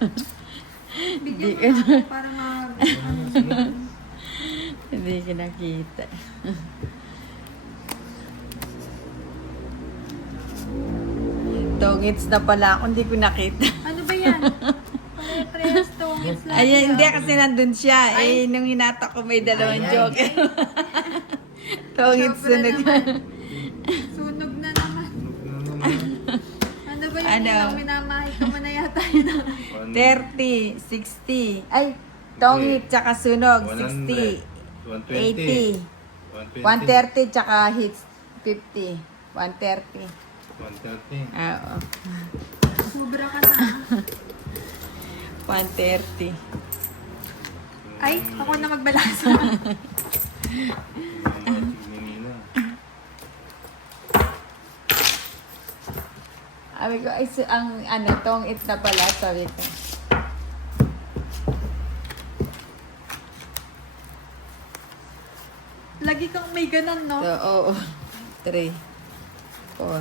Bigyan mo Hindi na ako para Hindi ko nakita. Tongits na pala ako, hindi ko nakita. Ano ba yan? Pare-prehas tongits lang. Ay, hindi kasi nandun siya. Eh, nung hinatak ko may dalawang joke. Tongits Sobra sunog. naman. Sunog na naman. Ano ba yung Ano? ilang minamahit ko na yata yun? 30, 60. Ay, tongit tsaka sunog, 60. 80. 130 tsaka hits 50. 130. 130. Oo. Sobra ka na. 130. Ay, ako na magbalasa. Sabi ko, ay, ang ano, tongit na pala, sabi ko. Lagi kang may ganon, no? So, oo. 3, 4,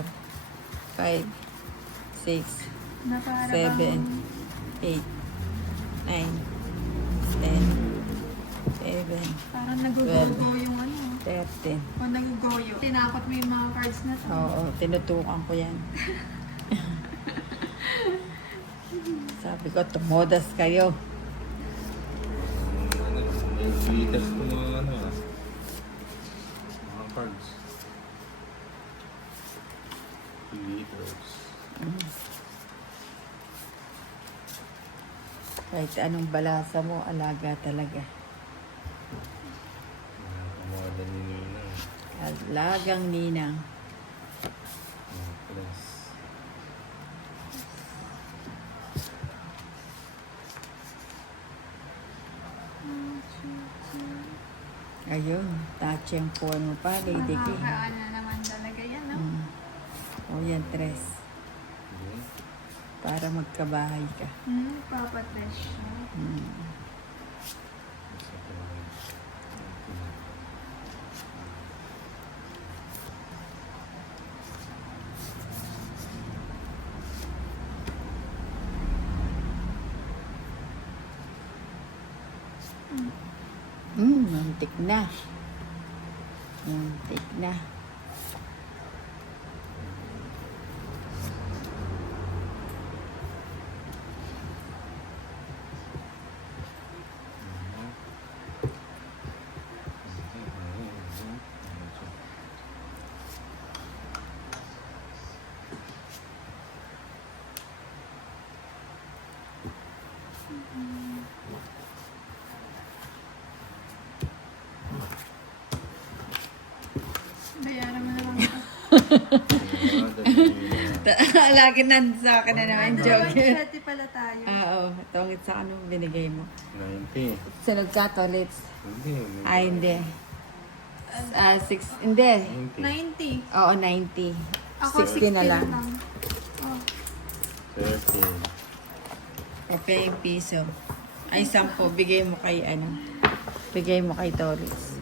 5, 6, Na para 7, bang 8, 9, 10, 11, parang nagugogo yung ano. 13. O nagugoyo. Tinakot mo yung mga cards na to. Oo, tinutukan ko yan. Sabi ko, tumodas kayo. May glitters ko mga ano ah. Mga cards. Glitters. Kahit anong balasa mo, alaga talaga. Pumada ni Nina. Alagang ninang. Mga press. Ayun, touch yung phone mo pa, Lady K. Nakakaano naman talaga yan, no? O yan, 3. Okay. Para magkabahay ka. Papatres siya. Isa pa lang. Mantik na. Mantik na. Bayaran mo naman ako. Pumada ni Nina. Lagi na sa akin na naman joke. 120 pala tayo. Oo, tongit sa anong binigay mo. 90. Sunog ka, tolits. Hindi. Hindi. 6, hindi. 90. 90. Oo, 90. Ako 60 na lang. Oh. 30. Okay, piso. Ay, 10. Bigay mo kay ano. Bigay mo kay Toris.